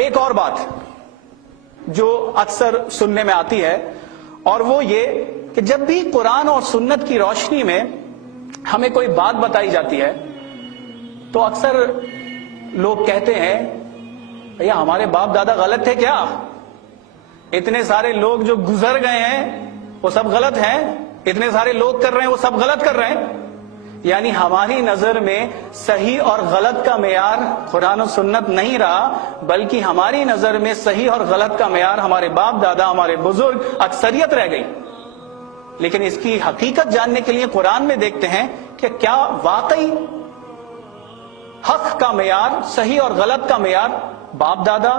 ایک اور بات جو اکثر سننے میں آتی ہے، اور وہ یہ کہ جب بھی قرآن اور سنت کی روشنی میں ہمیں کوئی بات بتائی جاتی ہے تو اکثر لوگ کہتے ہیں بھیا ہمارے باپ دادا غلط تھے کیا؟ اتنے سارے لوگ جو گزر گئے ہیں وہ سب غلط ہیں، اتنے سارے لوگ کر رہے ہیں وہ سب غلط کر رہے ہیں۔ یعنی ہماری نظر میں صحیح اور غلط کا معیار قرآن و سنت نہیں رہا، بلکہ ہماری نظر میں صحیح اور غلط کا معیار ہمارے باپ دادا، ہمارے بزرگ، اکثریت رہ گئی۔ لیکن اس کی حقیقت جاننے کے لیے قرآن میں دیکھتے ہیں کہ کیا واقعی حق کا معیار، صحیح اور غلط کا معیار باپ دادا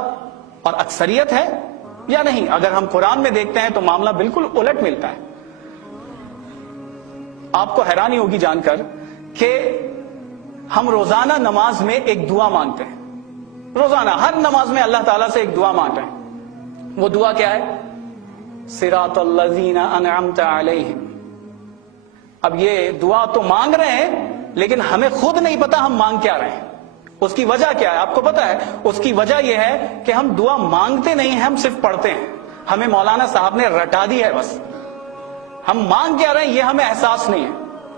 اور اکثریت ہے یا نہیں۔ اگر ہم قرآن میں دیکھتے ہیں تو معاملہ بالکل الٹ ملتا ہے۔ آپ کو حیرانی ہوگی جان کر کہ ہم روزانہ نماز میں ایک دعا مانگتے ہیں، روزانہ ہر نماز میں اللہ تعالیٰ سے ایک دعا مانگتے ہیں۔ وہ دعا کیا ہے؟ صراط الذین انعمت علیہم۔ اب یہ دعا تو مانگ رہے ہیں لیکن ہمیں خود نہیں پتا ہم مانگ کیا رہے ہیں۔ اس کی وجہ کیا ہے آپ کو پتا ہے؟ اس کی وجہ یہ ہے کہ ہم دعا مانگتے نہیں ہیں، ہم صرف پڑھتے ہیں۔ ہمیں مولانا صاحب نے رٹا دی ہے بس، ہم مانگ کیا رہے ہیں یہ ہمیں احساس نہیں ہے۔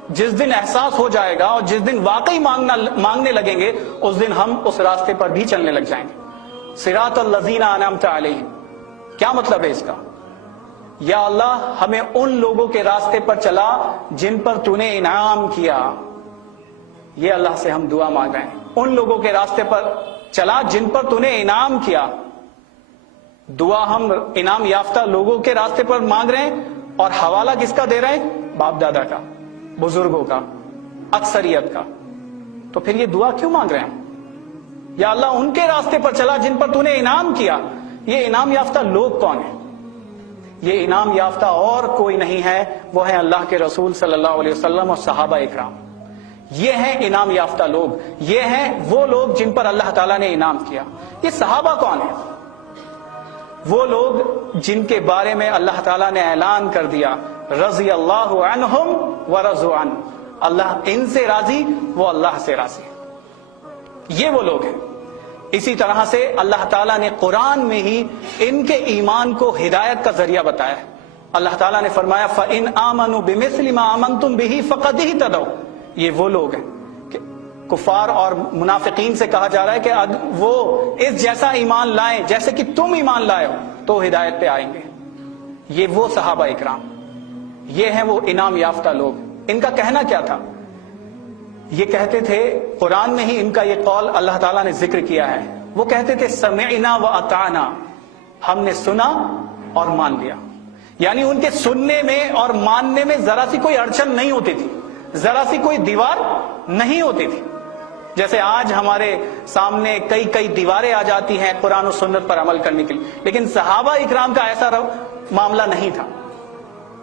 جس دن احساس ہو جائے گا اور جس دن واقعی مانگنے لگیں گے اس دن ہم اس راستے پر بھی چلنے لگ جائیں گے۔ صراط الذین انعمت علیہم، کیا مطلب ہے اس کا؟ یا اللہ ہمیں ان لوگوں کے راستے پر چلا جن پر تو نے انعام کیا۔ یہ اللہ سے ہم دعا مانگ رہے ہیں، ان لوگوں کے راستے پر چلا جن پر تو نے انعام کیا۔ دعا ہم انعام یافتہ لوگوں کے راستے پر مانگ رہے ہیں، اور حوالہ کس کا دے رہے ہیں؟ باپ دادا کا، بزرگوں کا، اکثریت کا۔ تو پھر یہ دعا کیوں مانگ رہے ہیں؟ یا اللہ ان کے راستے پر چلا جن پر تو نے انعام کیا۔ یہ انعام یافتہ لوگ کون ہیں؟ یہ انعام یافتہ اور کوئی نہیں ہے، وہ ہیں اللہ کے رسول صلی اللہ علیہ وسلم اور صحابہ اکرام۔ یہ ہیں انعام یافتہ لوگ، یہ ہیں وہ لوگ جن پر اللہ تعالیٰ نے انعام کیا۔ یہ صحابہ کون ہیں؟ وہ لوگ جن کے بارے میں اللہ تعالیٰ نے اعلان کر دیا رضی اللہ عنہم ورضوا عنہ، اللہ ان سے راضی، وہ اللہ سے راضی۔ یہ وہ لوگ ہیں۔ اسی طرح سے اللہ تعالیٰ نے قرآن میں ہی ان کے ایمان کو ہدایت کا ذریعہ بتایا ہے۔ اللہ تعالیٰ نے فرمایا فَإِنْ آمَنُوا بِمِثْلِ مَا آمَنْتُمْ بِهِ فَقَدْ اهْتَدَوْا۔ یہ وہ لوگ ہیں کہ کفار اور منافقین سے کہا جا رہا ہے کہ وہ اس جیسا ایمان لائیں جیسے کہ تم ایمان لائے ہو تو ہدایت پہ آئیں گے۔ یہ وہ صحابہ اکرام، یہ ہیں وہ انعام یافتہ لوگ۔ ان کا کہنا کیا تھا؟ یہ کہتے تھے، قرآن میں ہی ان کا یہ قول اللہ تعالیٰ نے ذکر کیا ہے، وہ کہتے تھے سمعنا وأطعنا، ہم نے سنا اور مان لیا۔ یعنی ان کے سننے میں اور ماننے میں ذرا سی کوئی اڑچن نہیں ہوتی تھی، ذرا سی کوئی دیوار نہیں ہوتی تھی۔ جیسے آج ہمارے سامنے کئی دیواریں آ جاتی ہیں قرآن و سنت پر عمل کرنے کے لیے، لیکن صحابہ اکرام کا ایسا معاملہ نہیں تھا۔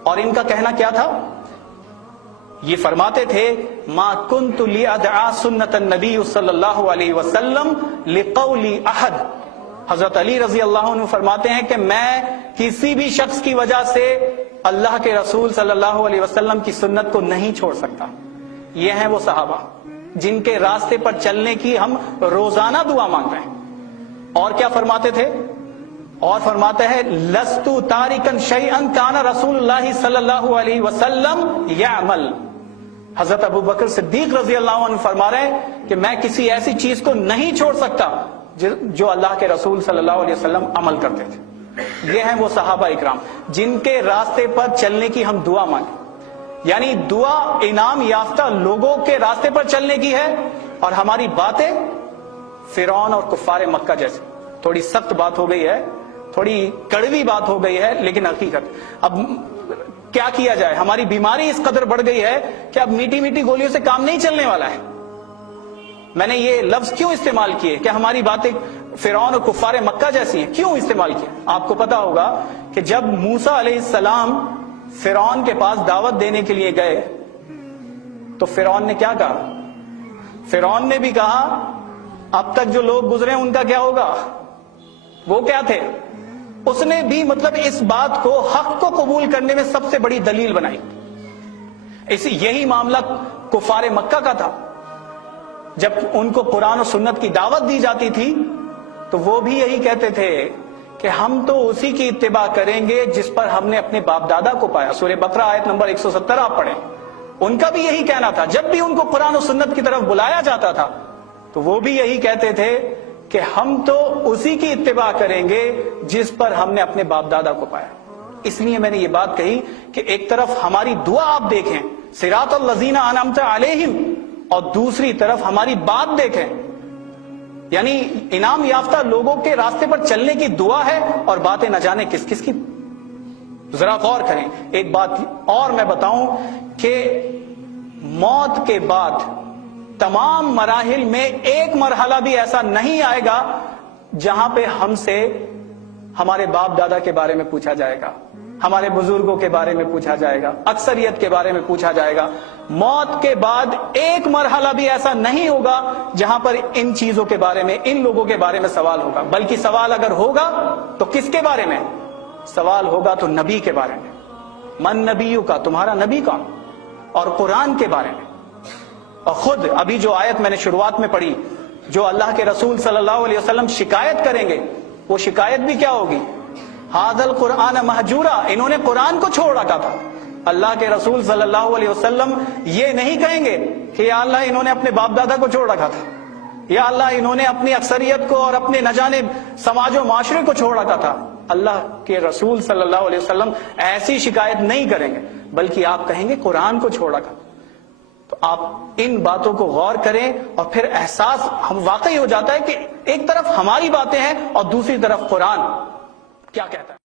اور ان کا کہنا کیا تھا؟ یہ فرماتے تھے ما کنت لأدعى سنت النبی صلی اللہ علیہ وسلم لقول احد۔ حضرت علی رضی اللہ عنہ فرماتے ہیں کہ میں کسی بھی شخص کی وجہ سے اللہ کے رسول صلی اللہ علیہ وسلم کی سنت کو نہیں چھوڑ سکتا۔ یہ ہیں وہ صحابہ جن کے راستے پر چلنے کی ہم روزانہ دعا مانگ رہے ہیں۔ اور کیا فرماتے تھے؟ اور فرماتے ہیں لست تارکا شیئا کان رسول اللہ صلی اللہ علیہ وسلم یعمل۔ حضرت ابو بکر صدیق رضی اللہ عنہ فرما رہے ہیں کہ میں کسی ایسی چیز کو نہیں چھوڑ سکتا جو اللہ کے رسول صلی اللہ علیہ وسلم عمل کرتے تھے۔ یہ ہیں وہ صحابہ اکرام جن کے راستے پر چلنے کی ہم دعا مانگیں۔ یعنی دعا انعام یافتہ لوگوں کے راستے پر چلنے کی ہے، اور ہماری باتیں فرعون اور کفار مکہ جیسی۔ تھوڑی سخت بات ہو گئی ہے، تھوڑی کڑوی بات ہو گئی ہے، لیکن حقیقت۔ اب کیا کیا جائے؟ ہماری بیماری اس قدر بڑھ گئی ہے کہ اب میٹھی میٹھی گولیوں سے کام نہیں چلنے والا ہے۔ میں نے یہ لفظ کیوں استعمال کیے کہ ہماری باتیں فرعون اور کفار مکہ جیسی ہیں؟ کیوں استعمال کیا؟ آپ کو پتا ہوگا کہ جب موسیٰ علیہ السلام فرعون کے پاس دعوت دینے کے لیے گئے تو فرعون نے کیا کہا؟ فرعون نے بھی کہا اب تک جو لوگ گزرے ان کا کیا ہوگا؟ وہ کیا تھے؟ اس نے بھی مطلب اس بات کو حق کو قبول کرنے میں سب سے بڑی دلیل بنائی۔ یہی معاملہ کفار مکہ کا تھا۔ جب ان کو قرآن و سنت کی دعوت دی جاتی تھی تو وہ بھی یہی کہتے تھے کہ ہم تو اسی کی اتباع کریں گے جس پر ہم نے اپنے باپ دادا کو پایا. سورہ بقرہ آیت نمبر 170 آپ پڑھیں. ان کا بھی یہی کہنا تھا. جب بھی ان کو قرآن و سنت کی طرف بلایا جاتا تھا تو وہ بھی یہی کہتے تھے کہ ہم تو اسی کی اتباع کریں گے جس پر ہم نے اپنے باپ دادا کو پایا. اس لیے میں نے یہ بات کہی کہ ایک طرف ہماری دعا آپ دیکھیں, صراط الذین انعمت علیہم, اور دوسری طرف ہماری بات دیکھیں, یعنی انعام یافتہ لوگوں کے راستے پر چلنے کی دعا ہے اور باتیں نہ جانے کس کس کی. ذرا غور کریں. ایک بات اور میں بتاؤں کہ موت کے بعد تمام مراحل میں ایک مرحلہ بھی ایسا نہیں آئے گا جہاں پہ ہم سے ہمارے باپ دادا کے بارے میں پوچھا جائے گا, ہمارے بزرگوں کے بارے میں پوچھا جائے گا, اکثریت کے بارے میں پوچھا جائے گا. موت کے بعد ایک مرحلہ بھی ایسا نہیں ہوگا جہاں پر ان چیزوں کے بارے میں, ان لوگوں کے بارے میں سوال ہوگا. بلکہ سوال اگر ہوگا تو کس کے بارے میں سوال ہوگا؟ تو نبی کے بارے میں. من نبیوں کا, تمہارا نبی کون؟ اور قرآن کے بارے میں. اور خود ابھی جو آیت میں نے شروعات میں پڑھی, جو اللہ کے رسول صلی اللہ علیہ وسلم شکایت کریں گے, وہ شکایت بھی کیا ہوگی؟ ھذا القرآن مہجورا, انہوں نے قرآن کو چھوڑ رکھا تھا. اللہ کے رسول صلی اللہ علیہ وسلم یہ نہیں کہیں گے کہ یا اللہ انہوں نے اپنے باپ دادا کو چھوڑ رکھا تھا, یا اللہ انہوں نے اپنی اکثریت کو اور اپنے نہ جانے سماج و معاشرے کو چھوڑ رکھا تھا. اللہ کے رسول صلی اللہ علیہ وسلم ایسی شکایت نہیں کریں گے, بلکہ آپ کہیں گے قرآن کو چھوڑ رکھا. تو آپ ان باتوں کو غور کریں اور پھر احساس ہم واقعی ہو جاتا ہے کہ ایک طرف ہماری باتیں ہیں اور دوسری طرف قرآن کیا کہتا ہے.